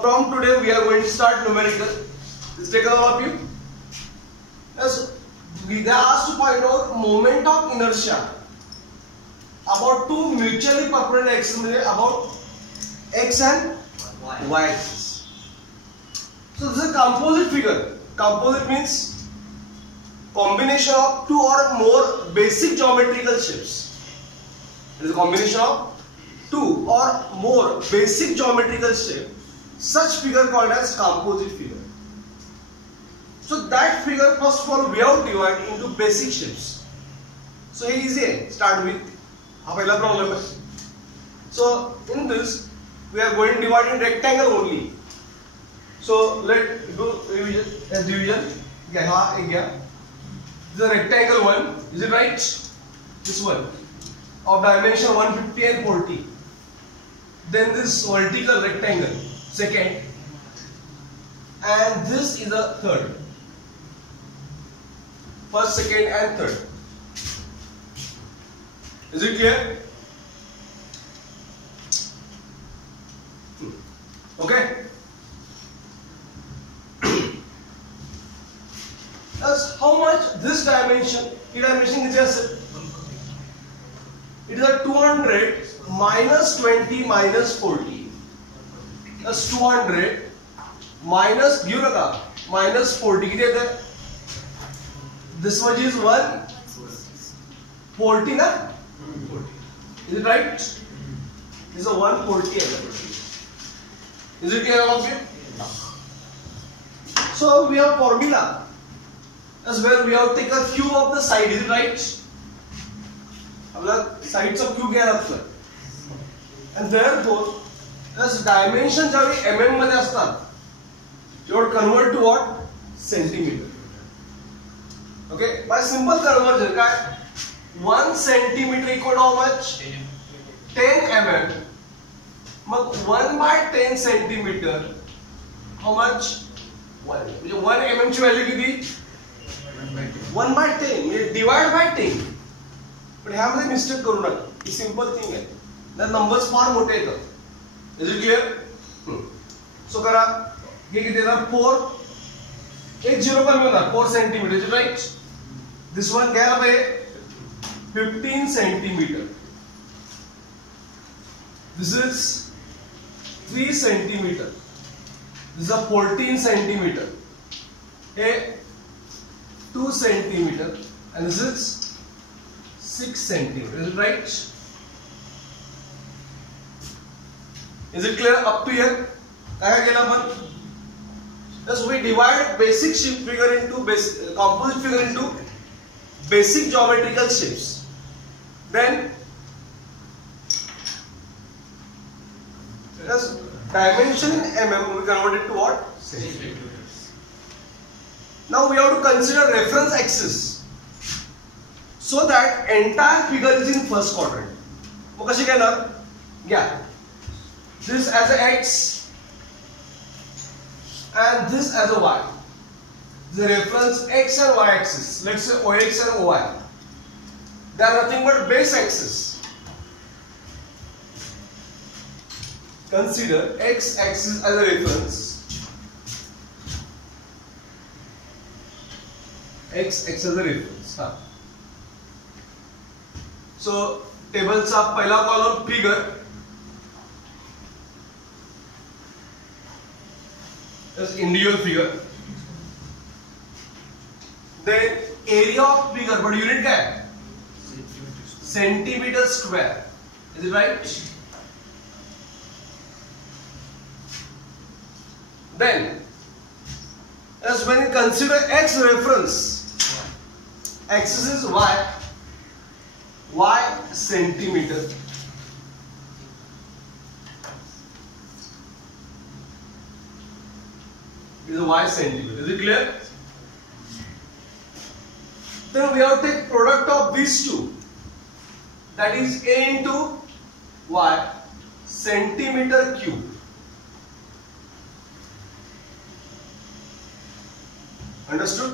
From today we are going to start numerical. Let's take all of you. Yes, we are asked to find out moment of inertia about two mutually perpendicular axes, about x and y axis. So this is a composite figure. Composite means combination of two or more basic geometrical shapes. It is a combination of two or more basic geometrical shapes. Such figure called as composite figure. So that figure first of all we have to divide into basic shapes. So easy. Start with our problem. So in this we are going to divide in rectangle only. So let's do revision as division. This is a rectangle one. Is it right? This one of dimension 150 and 40. Then this vertical rectangle. Second, and this is the third. First, second, and third. Is it clear? Okay. Thus, how much this dimension? The dimension is just it is a 200 minus 20 minus 40. That's 200 minus minus 40. This much is 140 na? 40. Is it right? This is a 140. Is it clear all of you? So we have formula. That's where we have taken cube of the side. Is it right? Sides of cube are and therefore this dimension mm मध्ये असतात. You would convert to what? Centimeter. Okay, by simple conversion, 1 centimeter equal to how much? 10 mm. 1 by 10 centimeter, how much? 1 mm ची value किती? 1 by 10. Divide by 10. पण ह्यामध्ये mistake करू नका. ही simple thing आहे. The numbers फार मोठे येतात. Is it clear? So करा. हे किती येणार? 4. एक 0 कमी होणार. 4 centimeter. Is it right? This one घ्यायला पाहिजे 15 centimeter. This is 3 centimeter. This is a 14 centimeter. A 2 centimeter. And this is 6 centimeter. Is it right? Is it clear up to here? Thus we divide basic shape figure into composite figure into basic geometrical shapes. Then thus dimension in mm we convert it to what? Centimeters. Now we have to consider reference axis so that entire figure is in first quadrant. मग कशी घेणार? घ्या. This as a x and this as a y. The reference x and y axis. Let's say ox and oy. They are nothing but base axis. Consider x axis as a reference. X axis as a reference. So table चा पहिला column figure. As individual figure. Then area of figure, but unit क्या है? Centimeter square. Is it right? Then, as when you consider x reference, axis is y centimeter. Is a y centimeter. Is it clear? Then we have to take product of these two. That is a into y centimeter cube. Understood?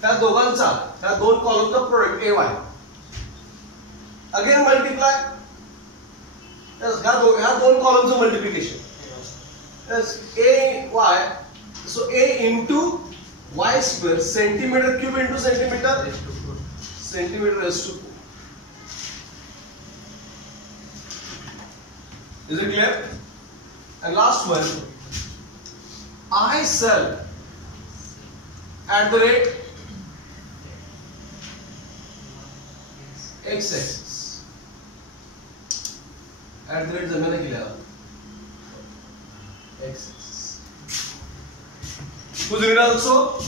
त्या दोघांचा त्या दोन कॉलमचा product ay. Again multiply. ह्या दोन कॉलमचं multiplication. Yes, A y. So A into y square, centimeter cube into centimeter, centimeter raised to 4. Is it clear? And last one, I sell at the rate x axis. At the rate जमाने के लिए x axis. Whose unit also?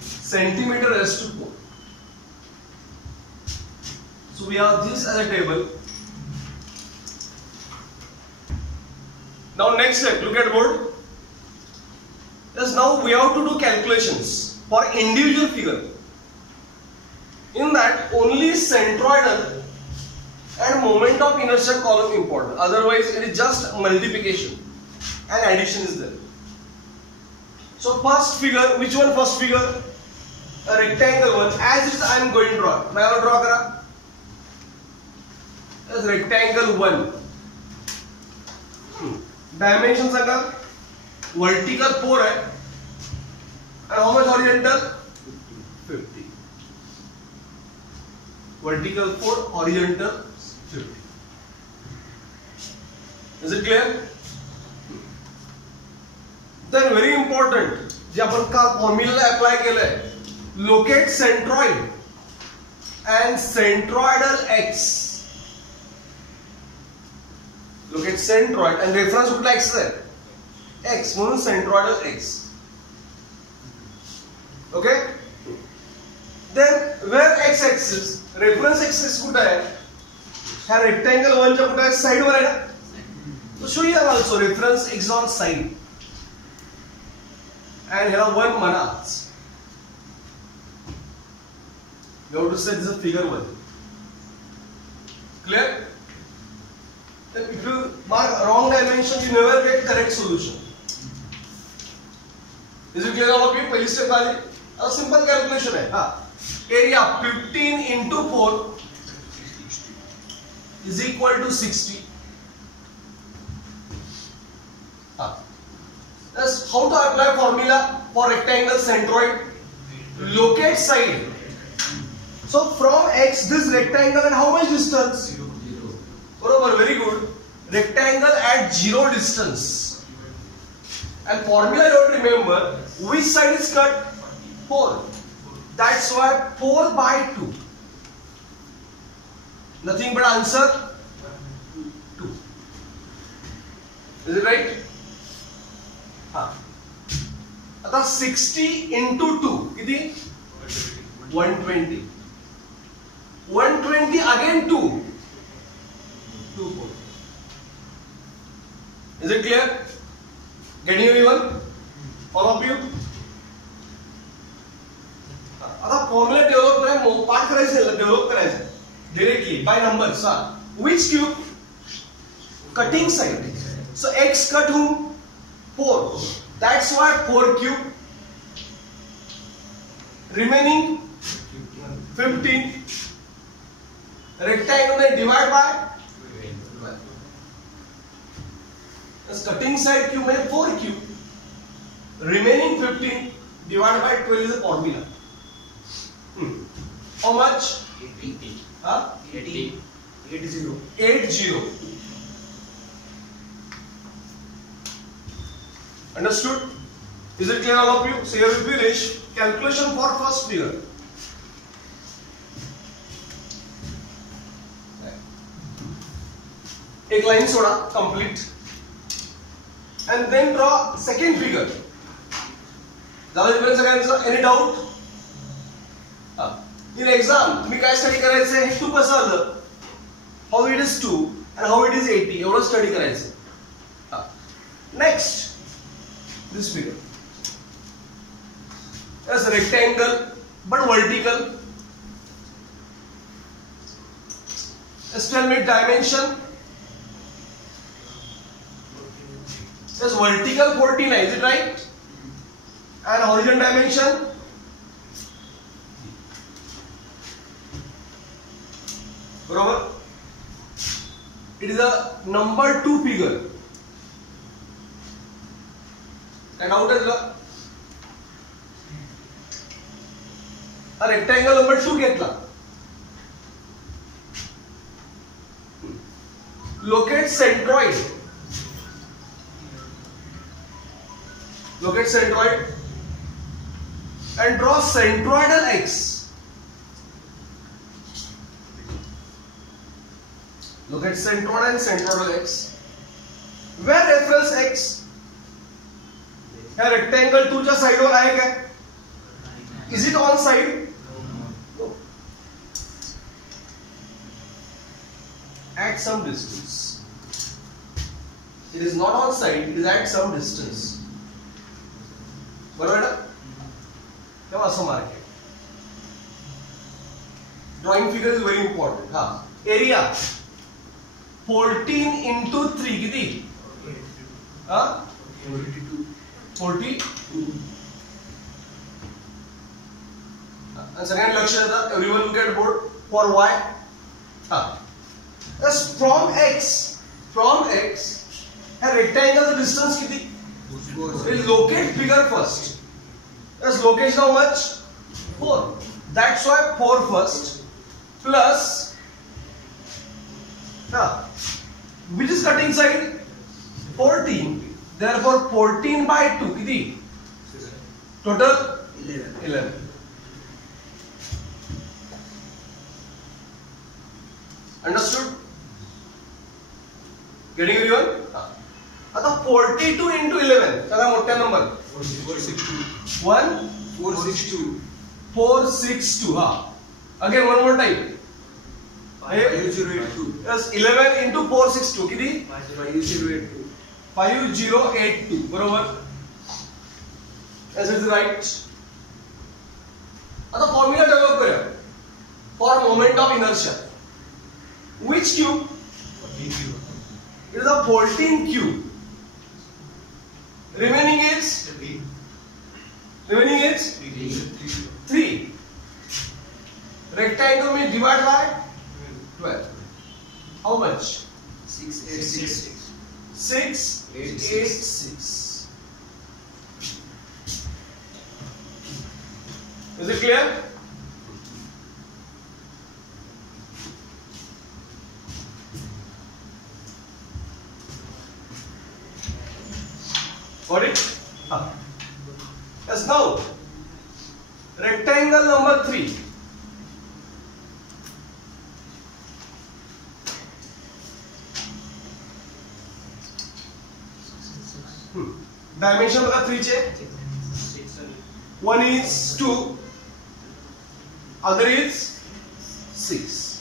Centimeter raised to 4. So we have this as a table. Now next step, look at board. Yes, now we have to do calculations for individual figure. In that, only centroidal and moment of inertia column important. Otherwise, it is just multiplication and addition is there. So first figure, which one first figure? A rectangle one. As it is, I am going to draw. मैं और draw करा. As rectangle one. Dimensions अगर vertical 4 है, and how much horizontal? 50. Vertical 4, horizontal 50. Is it clear? Then very important, जे आपण का formula apply केलंय, locate centroid and centroidal x. Locate centroid and reference कुठला x आहे? X म्हणून centroidal x. Okay? Then where x axis, reference axis कुठे आहे? ह्या rectangle 1 च्या कुठे आहे? Side वर आहे ना? So show here also reference x on side. And here 1 manas. You have to say this is figure 1. Clear? Then if you mark wrong dimension, you never get correct solution. Is it clear all of you? पहली step वाली a simple calculation है. Area 15 into 4 is equal to 60. That's how to apply formula for rectangle centroid. Locate side. So from x, this rectangle at how much distance? 0. Barabar, very good. Rectangle at 0 distance. And formula you have to remember, which side is cut? 4. That's why 4 by 2. Nothing but answer 2. Is it right? आता 60 into 2 किती? 120. 120 again 2. 2 Is it clear? Getting everyone? All of you? आता formula develop करायचं, पाठ करायचं, develop करायचं directly by numbers. Which cube? Cutting side. So x cut whom? 4. That's why 4 cube. Remaining 15. Rectangle में divide by. As cutting side cube में 4 cube. Remaining 15 divided by 12 is the formula. How much? 80. 80. Understood? Is it clear all of you? So here we finish calculation for first figure. एक line soda complete and then draw second figure. झालं difference सगळ्यांचं? Any doubt? In exam तुम्ही काय study करायचं आहे? हे 2 कसं आलं? How it is 2 and how it is 80 एवढं study करायचं. Next. This figure. As a rectangle but vertical. Let's tell me dimension. As vertical 49, is it right? And horizontal dimension. Barabar? It is a number 2 figure. काय doubt आहे तुला? हा rectangle number 2 घेतला. Locate centroid. Locate centroid and draw centroidal x. Locate centroid and centroidal x. Where reference x? या rectangle 2 च्या side वर आहे काय? Is it on side? No. At some distance. It is not on side. It is at some distance. बरोबर ना? तेव्हा असं mark आहे. Drawing figure is very important. हा एरिया 14 into 3 किती? हा 42. आणि सगळ्यांनी लक्ष देता. Everyone look at board for Y. हा फ्रॉम एक्स ह्या रेक्टँगलचं डिस्टन्स किती? We'll locate figure first. Let's locate how much? 4. That's why 4 first. Plus, which is cutting side? 14. Therefore, 14 by 2. Kiti? Total? 11. Understood? Getting everyone? आता 42 into 11 सगळा मोठा number 462. हा again one more time 5082. yes 11 into 462 किती? 5082. बरोबर. yes it is right. आता formula develop करूया for moment of inertia. which cube? it is a 14 cube. Remaining is 3. Rectangle में divide by 12. How much? 686. 686. Is it clear? Got it? Yes, now rectangle number 3. Dimension बघा 3 चे. One is 2, other is 6.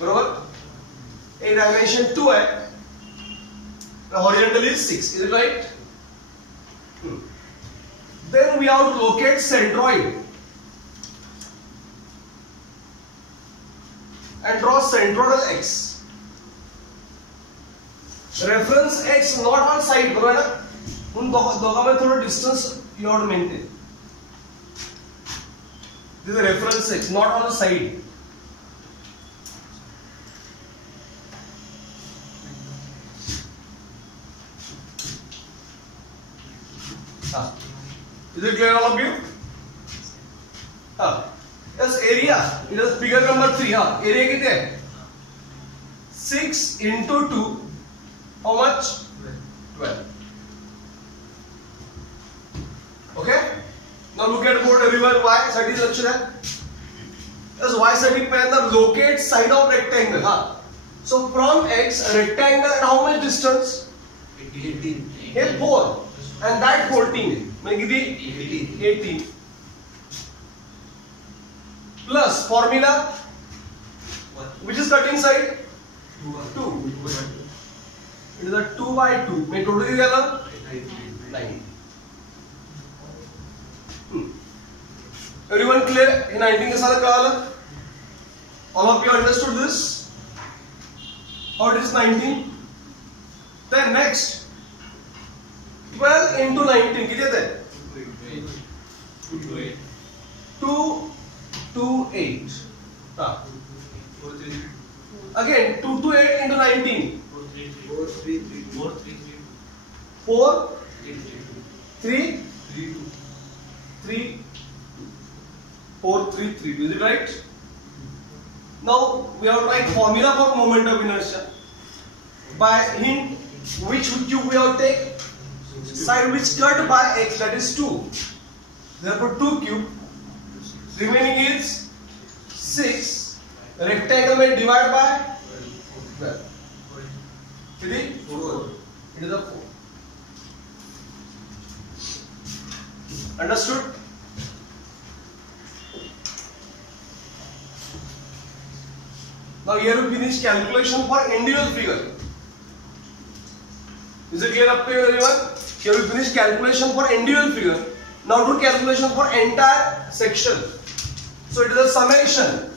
बरोबर. एक dimension 2 है. The horizontal is 6. Is it right? Then we have to locate centroid and draw centroidal x. Reference x not on side. बरोबर ना? उन दोघांमध्ये थोडं distance you have to maintain. This is a reference x not on the side. Is it clear all of you? Yes, area. It is figure number 3. Area कितने है? 6 into 2. How much? 12. Okay. Now look at board everyone. Y side is लक्ष्य है. Yes, y side पे अंदर locate side of rectangle. So from x rectangle at how much distance? 18. 4. And that 14. मैं कितनी? 18. Plus formula. Which is cutting side? 2. It is a 2 by 2. मैं total कितना था? 9. Everyone clear? ये 19 के साथ क्या वाला? All of you understood this? How it is 19? Then next. 12 into 19 कितने थे? 228. Again 228 into 19. 433. 4 3 3 4 3 3. Is it right? Now we have to write formula for moment of inertia. By hint, which cube we have to take? Side which cut by x, that is 2. Therefore 2 cube. Remaining is 6. Rectangle may divide by 12. It is 4. It is a 4. Understood? Now here we finish calculation for individual figure. Is it clear up to everyone? Here we finish calculation for individual figure. Now do calculation for entire section. So it is a summation.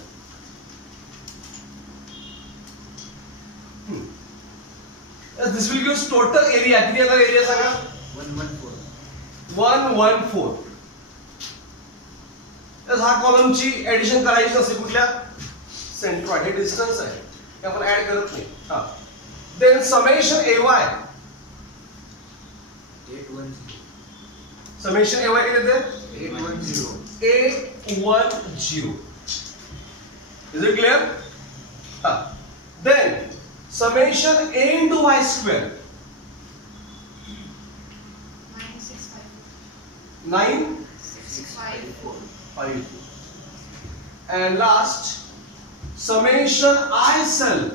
Yes, this will give us total area. किती आता area सांगा? 114. Yes, हा column ची addition करायची नसेल कुठल्या centroid हे distance आहे हे आपण add करत नाही. हा then summation ay summation ay किती येते 810. Is it clear? हा then summation a into y square 965 and last summation I cell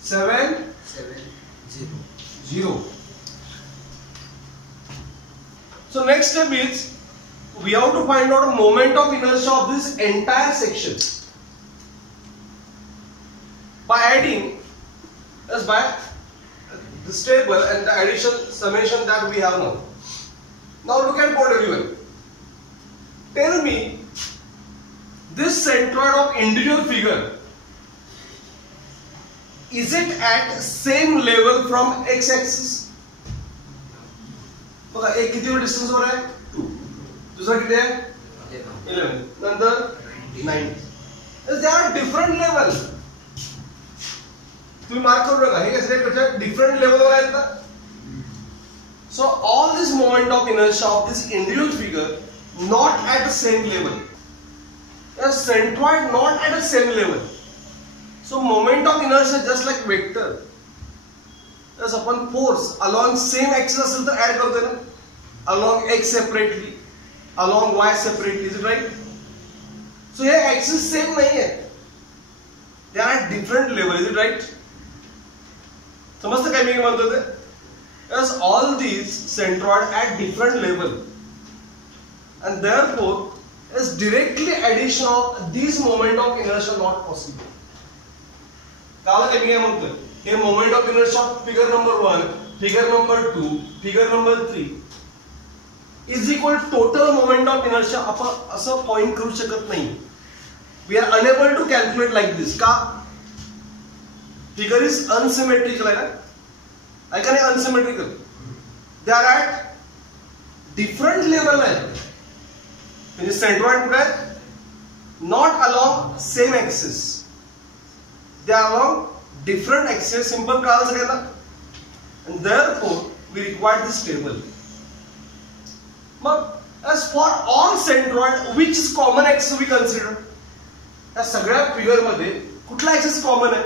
770. So next step is we have to find out moment of inertia of this entire section by adding by this table and the addition summation that we have now. Now look at board everyone. Tell me this centroid of individual figure, is it at same level from x-axis? बघा एक किती distance वर आहे 2. दूसरा किती आहे 11. नंतर 9. They are different level. तुम्ही mark करू नका हे कसे डिफरंट लेवल वर आहेत ना. So all this moment of inertia of this individual figure not at the same level. The centroid not at the same level. So moment of inertia just like vector. As upon force along same axis असेल तर add करते ना. Along x separately, along y separately. Is it right? So here axis same नहीं है. They are at different level. Is it right? समझते क्या मैं बोलते थे? As all these centroid at different level, and therefore is directly addition of these moment of inertia not possible. काला क्या मैं बोलते? Here moment of inertia figure number 1, figure number 2, figure number 3 is equal total moment of inertia. आपण असं point करू शकत नाही. We are unable to calculate like this. का? Figure is unsymmetrical है ना? I can say unsymmetrical. They are at different level है. When the centroid कुठे आहे? Not along same axis. They are along different axis. Simple कळालं सगळ्यांना? And therefore we require this table. But as for all centroid, which is common axis we consider? या सगळ्या figure मध्ये कुठला axis common आहे?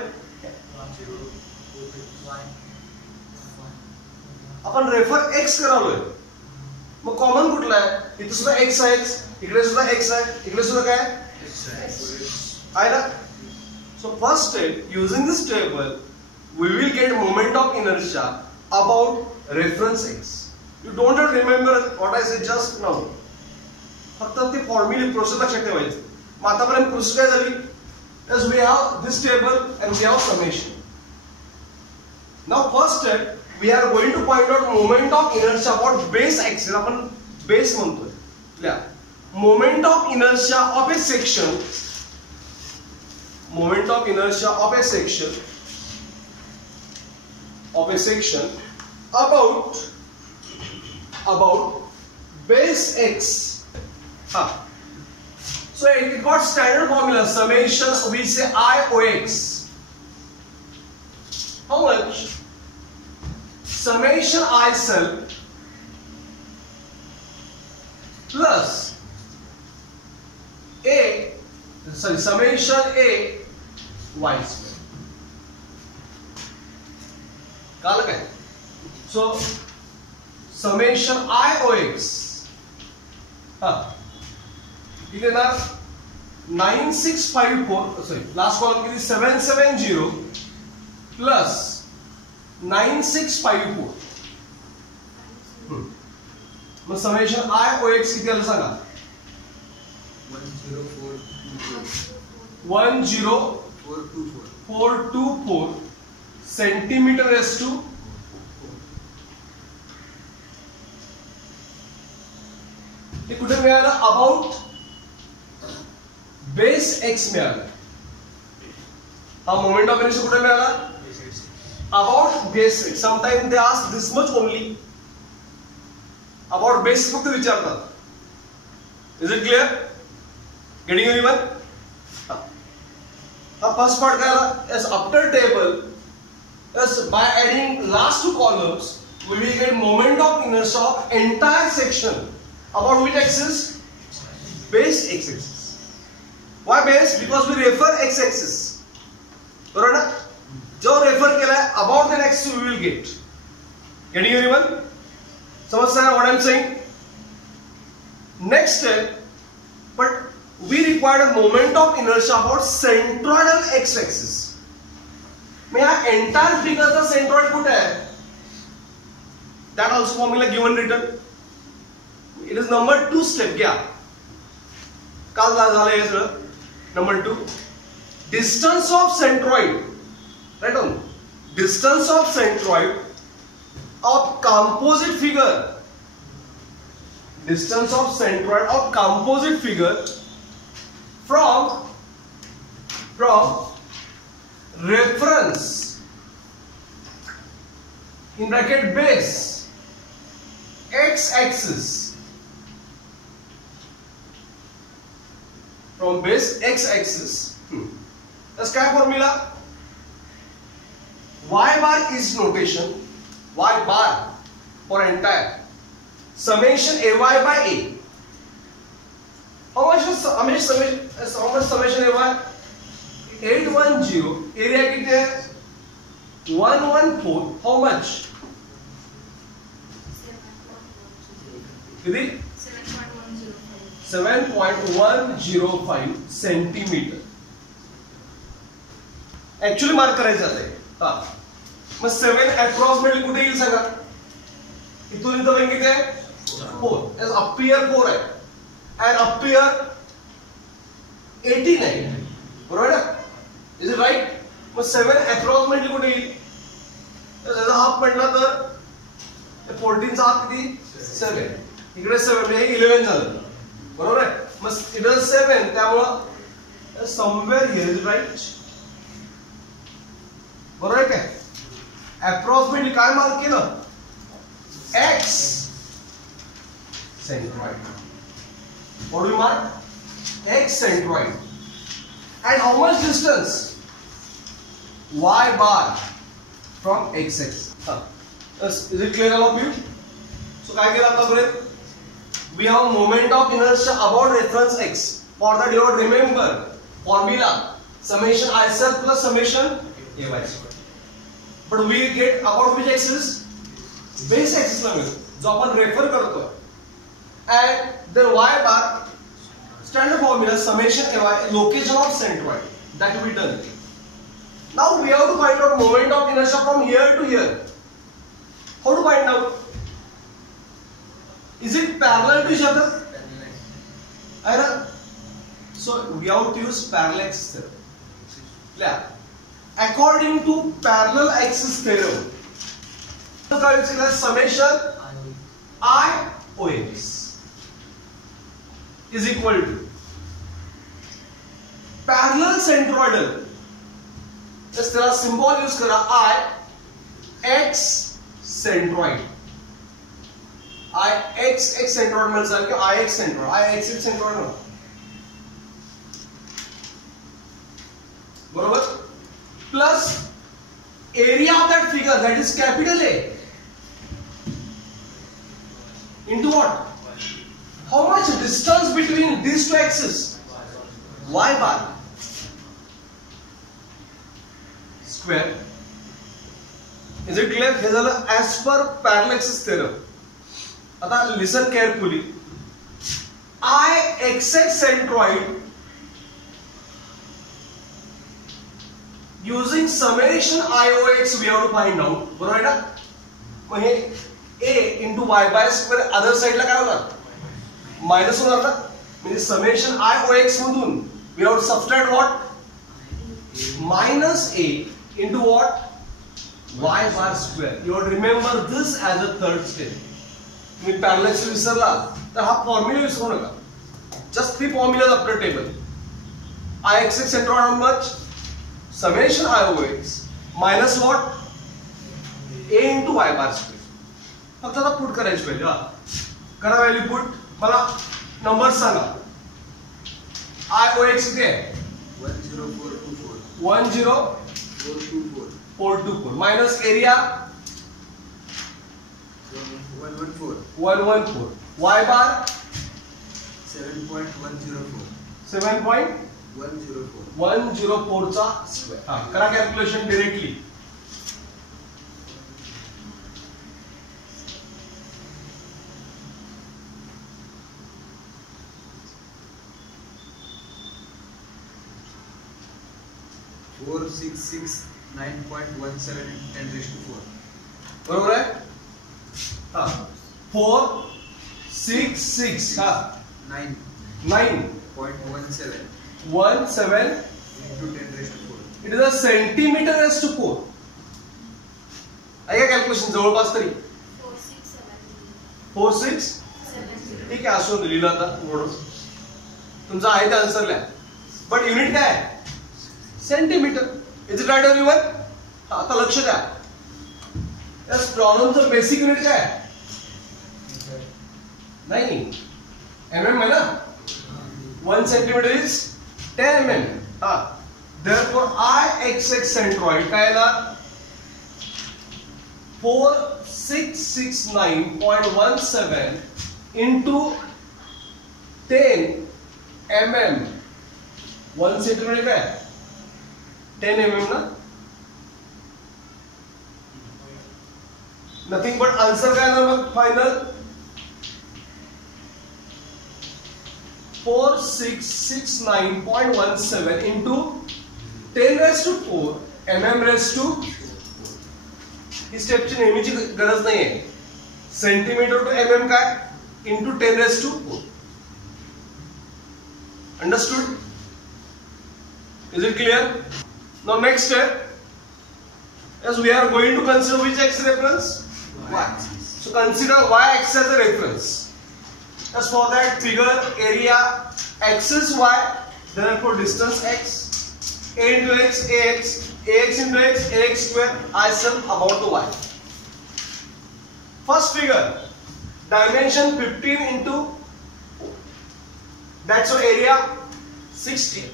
आपण रेफर x करालोय. मग common कुठला आहे? इथे सुद्धा x आहे, इकडे सुद्धा x आहे, इकडे सुद्धा काय आहे ना. So first step, using this table, we will get moment of inertia about reference x. You don't have to remember what I said just now. फक्त ती फॉर्म्युला प्रोसेस लक्षात ठेवायची. मग आतापर्यंत प्रोसेस काय झाली? As we have this table and we have summation. Now first step, we are going to find out moment of inertia about base axis. आपण base म्हणतोय. Moment of inertia of a section. Moment of inertia of a section. About base x. So it got standard formula summation. We say I OX. How much? summation I self plus summation A y square. कळलं काय? So summation I OX ठीक है ना 9654 sorry last column किती 770 plus 9654 mug summation I OX किती आलं सांगा 10424 centimetre yes to हे कुठे मिळालं अबाउट बेस एक्स मिळालं हा मोमेंट ऑफ इनर्शिया कुठे मिळाला about base X sometime they ask this much only about base फक्त विचारतात is it clear getting anyone हा फर्स्ट पार्ट काय आला yes after table yes by adding last two columns we will get moment of inertia of entire section about which axis base x axis why base because we refer x axis बरोबर ना जो refer केलाय about that axis we will get getting everyone समजता है what I am saying next step but we required a moment of inertia about centroidal x axis मैं यहाँ entire figure का centroid कुठे है that also formula given written it is number 2 step क्या काल झालं हे सगळं number 2 distance of centroid right on distance of centroid of composite figure distance of centroid of composite figure from reference in bracket base x axis from base x axis that's क्या formula y bar is notation y bar for entire summation ay by a how much summation ay 810 area कितने है 114 how much कितनी 7.105 centimetre actually mark करायचं आहे हा मग 7 approximately कुठे येईल सांगा इथून इथं पण किती आहे 4 एस अप हियर 4 आहे एंड अप हियर 18 आहे बरोबर ना is it right mug 7 approximately कुठे येईल त्याचा हाफ म्हटला तर 14 चा हाफ किती 7 इकडे 7 म्हणजे 11 झालं बरोबर आहे मग इट इज 7 त्यामुळे समवेअर हियर इज राइट बरोबर आहे काय अप्रॉक्सिमेटली काय मार्क केलं x centroid what do you mark x centroid and how much distance y bar from x axis is it clear all of you so काय केलं आतापर्यंत we have moment of inertia about reference x for that you have to remember formula summation I self plus summation ay square but we get about which axis base axis ला मिळतो जो आपण refer करतो and then y bar standard formula summation ay location of centroid that will be done now we have to find out moment of inertia from here to here how to find out is it parallel to each other either so we have to use parallel axis theorem clear according to parallel axis theorem so summation I OX is equal to parallel centroidal just तेरा symbol use करा I X centroid I X centroid मिल जाएगा I X centroid ना बरोबर plus area of that figure that is capital A into what? How much distance between these two axes? Y bar square. Is it clear? हे झालं as per parallaxis theorem. आता listen carefully. IXX centroid using summation IOX we have to find out. बरोबर आहे ना? मग हे A into y by square other side ला काय होणार? Minus होणार ना? म्हणजे summation IOX मधून we have to subtract what? Minus A into what? Y bar square. You have to remember this as a third step. तुम्ही parallax विसरला तर हा फॉर्म्युला विसरू नका. Just 3 formulas after table. IXX centroid how much? Summation IOX minus what? A into y bar square. फक्त आता put करायची पाहिजे. करा व्हॅल्यू पुट. मला नंबर सांगा. IOX किती आहे? 10424 minus area 114 y bar 7.104 चा स्क्वेअर. हा करा कॅल्क्युलेशन डायरेक्टली. बरोबर आहे. हा 466 हा 9.17 into 10 raised to 4. It is a centimeter raised to 4. आहे का कॅल्क्युलेशन जवळपास तरी 4673. ठीक आहे असो लिहिलं आता म्हणून तुमचा आहे ते आन्सर लिहा. बट युनिट काय आहे? Centimetre. Is it right everyone? आता लक्ष द्या. या प्रॉब्लेमचं बेसिक युनिट काय आहे? नहीं mm है ना. 1 centimeter is 10 mm. Therefore IXX centroid काय ना 4669.17 into 10 mm. 1 centimeter काय 10 mm ना. Nothing but answer काय ना मग final 4669.17 into 10 raised to 4 mm raised to. ही स्टेपची नेहमीची गरज नाही आहे. सेंटीमीटर टू mm काय into 10 raised to 4. Understood? Is it clear? Now next step, as we are going to consider which x reference? Y. So consider y axis as a reference. As for that, figure area axis y, therefore distance x, a into x, ax into x, ax square, I sum about the y. First figure, dimension 15 into, that's your area 60.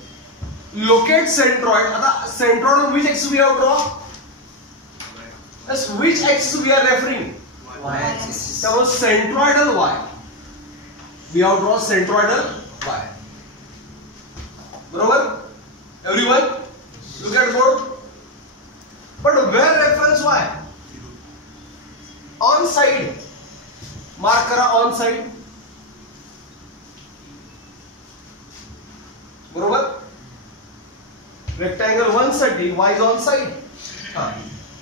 Locate centroid. Centroid on which axis we have drawn? That's which axis we are referring? Y axis. That was centroidal y. We have drawn centroidal y. Barabar? Everyone? Look at board. But where reference y? On side. Mark kara on side. Barabar? Rectangle 130, y is on side.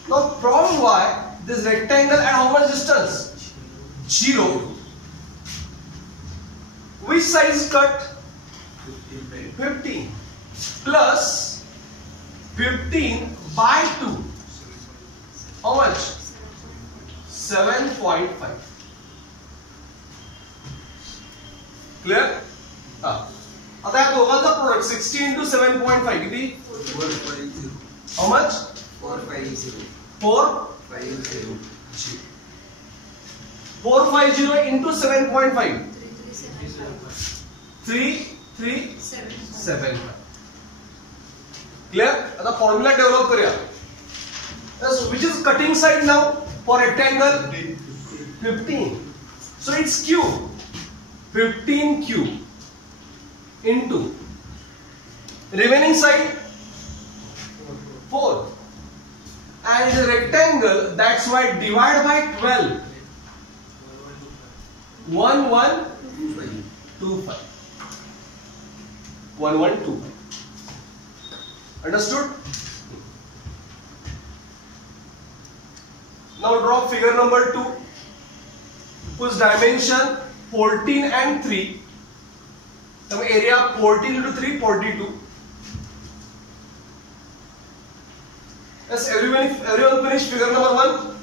Now from y, this rectangle at how much distance? 0. Which side is cut? 15 plus 15 by 2. How much? 7.5. Clear? आता या दोघांचा product 60 into 7.5 किती? 450. How much? 450. 450 into 7.5. 3375. Clear? आता formula develop करूया. Which is cutting side now for rectangle? 15. So it's cube, 15 cube into remaining side 4, and it's a rectangle, that's why divide by 12, 1125, 1125. Understood? Now draw figure number 2, whose dimension 14 and 3. So area 14 into 3, 42. Yes, everyone finished figure number 1?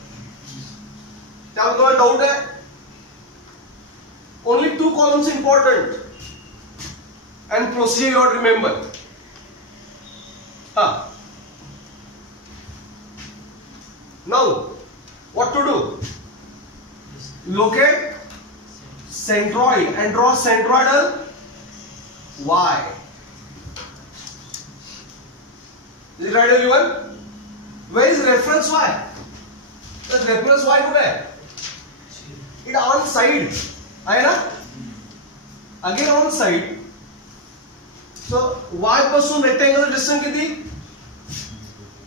क्या मतलब doubt है? Only 2 columns important, and procedure you ought to remember. Now, what to do? Locate centroid and draw centroidal Y. Is it right, everyone? Where is reference Y? The reference Y to where? It on side. है ना? Again on side. So Y पासून rectangular distance किती?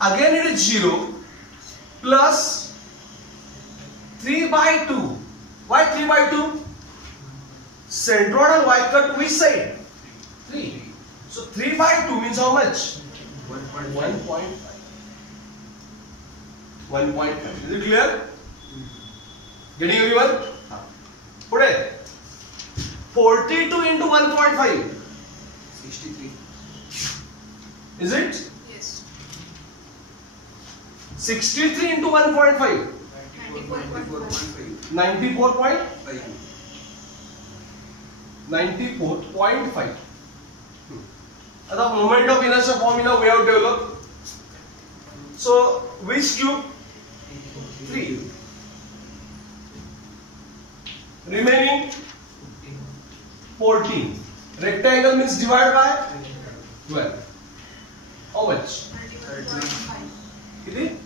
Again it is 0 plus 3 by 2. Why 3 by 2? Centroidal Y cut which side? 3. So 3 by 2 means how much? 1.5. 1.5. Is it clear? Getting everyone? Put it. 42 into 1.5. 63. Is it? Yes. 63 into 1.5. 94.5. 94.5. 94.5. The moment of inertia formula we have developed. So which cube? 3. Remaining 14. Rectangle means divide by 12. How much? 31.5.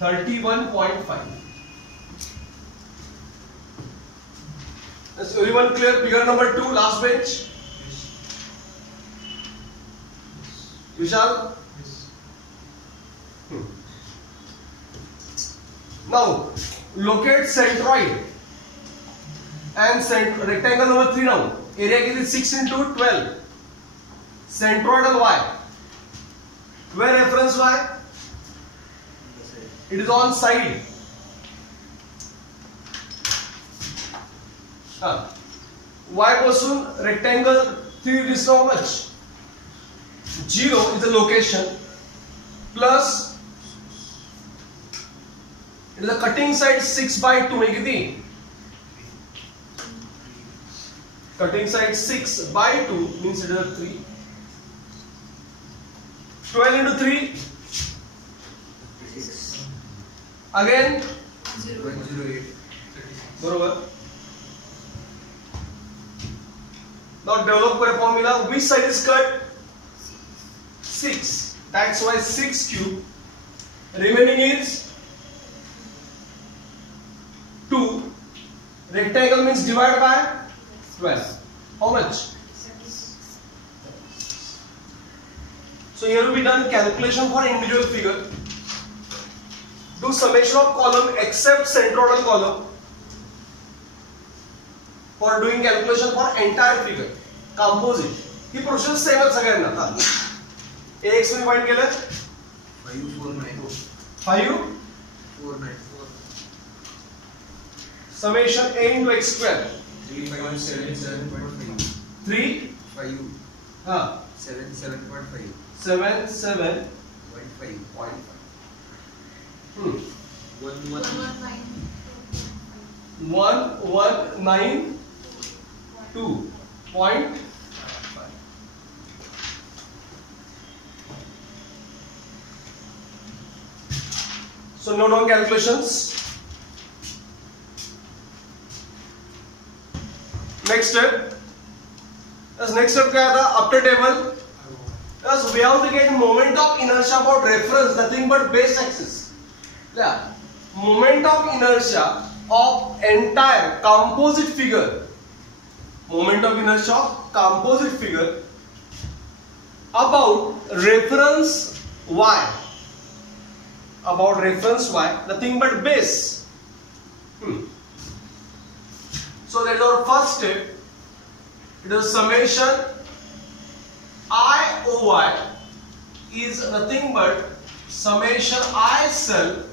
31.5. Is everyone clear? Figure number 2, last page. Vishal? Now, locate centroid and rectangle number 3 now. Area is 6 into 12. Centroidal Y. Where reference Y? It is on side. Y pasun rectangle 3 is how much? 0 is the location plus it is the cutting side 6 by 2 है cutting side 6 by 2 means it is a 3. 12 into 3 again 108. बरोबर. Now develop a formula. Which side is cut? 6. That's why 6 cube. Remaining is 2. Rectangle means divide by 12. How much? So here will be done calculation for individual figure. Do summation of column except centroidal column. For doing calculation for entire figure. Composite. He process same आहे सगळ्यांना. AX ने find केलं 5494. 5494. Summation A into X square. 357.5. 3 5. 77.5. 77.5. 1192.5. So note down calculations. Next step. Next step क्या था? After table. Yes, we have to get moment of inertia about reference, nothing but base axis. Yeah. Moment of inertia of entire composite figure, moment of inertia of composite figure about reference y, nothing but base. So that is our first step. It is summation I OY is nothing but summation I cell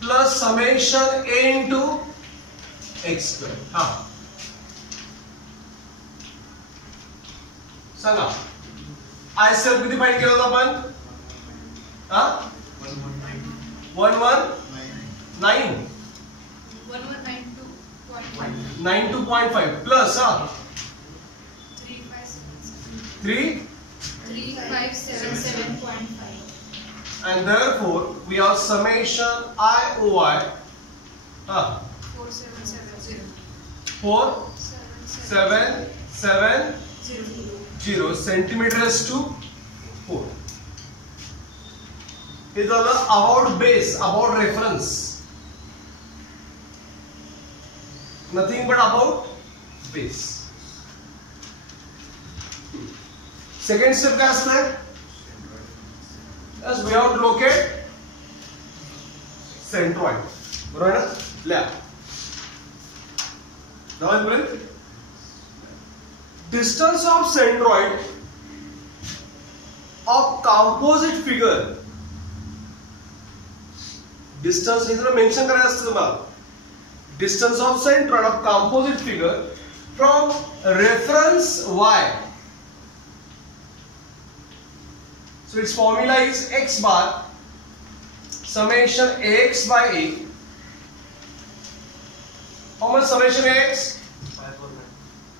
plus summation A into x square. Sanga I cell किती find केलं होतं आपण? 119 92.5 plus 3577.5 and therefore we have summation IOI 4770 centimeters to 4. Is all about base, about reference, nothing but about base. Second step क्या है? Yes, we have to locate centroid. बरोबर है ना? ले. Now distance of centroid of composite figure. Distance हे जरा mention करायचं असतं तुम्हाला. Distance of centroid of composite figure from reference y. So its formula is x bar summation ax by a. How much summation ax?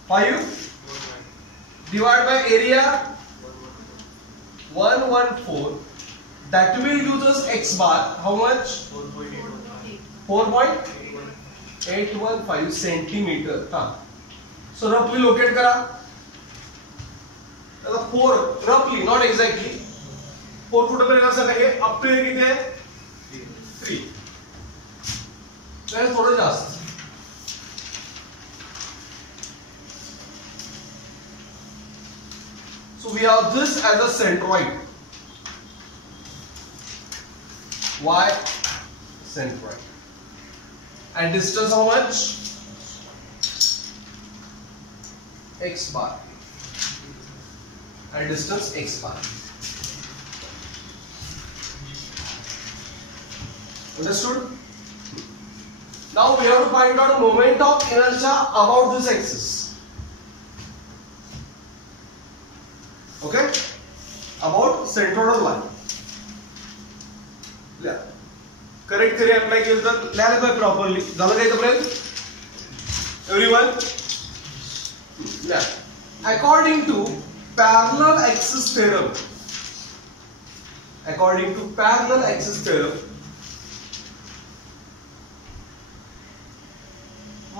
5 divided by area 114. That will give us x bar. How much? 4.815 centimeter. So roughly locate करा. 4 roughly, not exactly. 4 फुटापर्यंत असं आहे up to किती आहे 3. तर थोडं जास्त. So we have this as a centroid. Y centroid. And distance how much? X bar. And distance x bar. Understood? Now we have to find out moment of inertia about this axis. Okay? About centroidal line. Yeah. Correct theory apply केलं तर लिहायला पाहिजे properly. झालं का इथपर्यंत? Everyone? Yeah. According to parallel axis theorem. According to parallel axis theorem,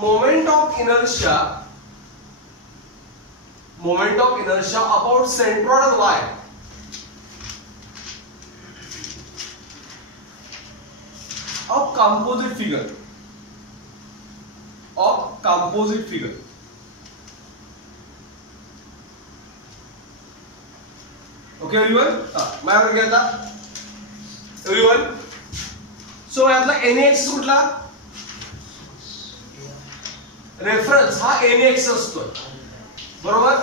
moment of inertia about centroidal line of composite figure. Okay everyone? माझ्यावर क्या था? Everyone? So यातला any axis कुठला? Reference हा any axis असतो. बरोबर?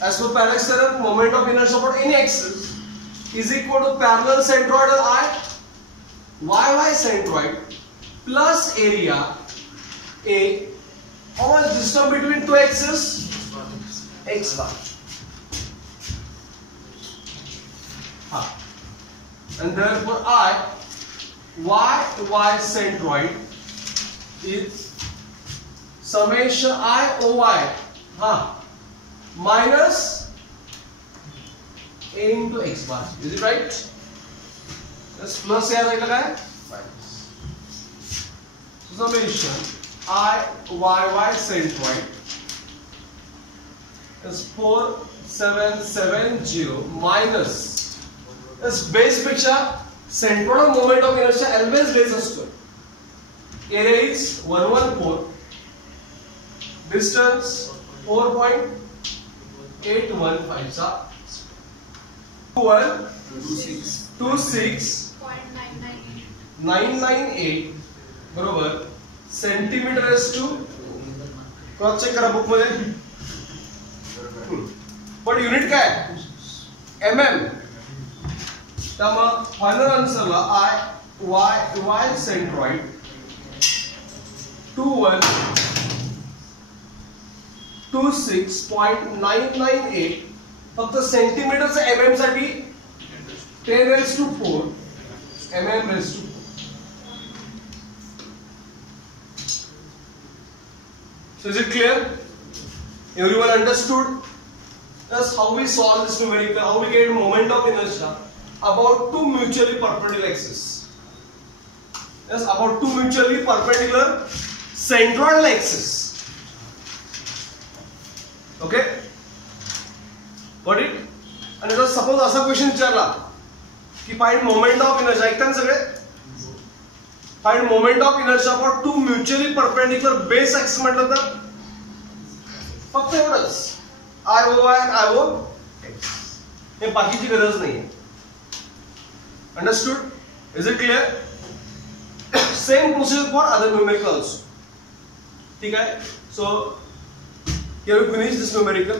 As per Parallel theorem, moment of inertia about any axis is equal to parallel centroidal I, y centroid plus area A. How much distance between two axes? X bar. And therefore y centroid is summation I OY minus A into x bar. Is it right? Yes, plus याद रखना है minus. Summation I centroid is 4770 minus this base पेक्षा centroidal moment of inertia always base असतो. area is 114, distance 4.815 26.998 बरोबर centimetre yes to cross check करा book मध्ये पण unit काय mm त्यामुळे फायनल आन्सरला y सेंट्रॉइड 2126.998 फक्त सेंटीमीटरचं mm साठी 10 raised to 4 mm raised to 4. So is it clear? Everyone understood? That's how we solve this numerical, how we get moment of inertia about two mutually perpendicular axes. Yes, about two mutually perpendicular centroidal axes. Okay? Got it? And जर suppose असा question विचारला की find moment of inertia, ऐकता ना सगळे? Find moment of inertia about two mutually perpendicular base axes म्हटलं तर फक्त एवढंच IOY and IOX. हे बाकीची गरज नाही. Understood? Is it clear? Same procedure for other numerical also. ठीक आहे? So here we finish this numerical.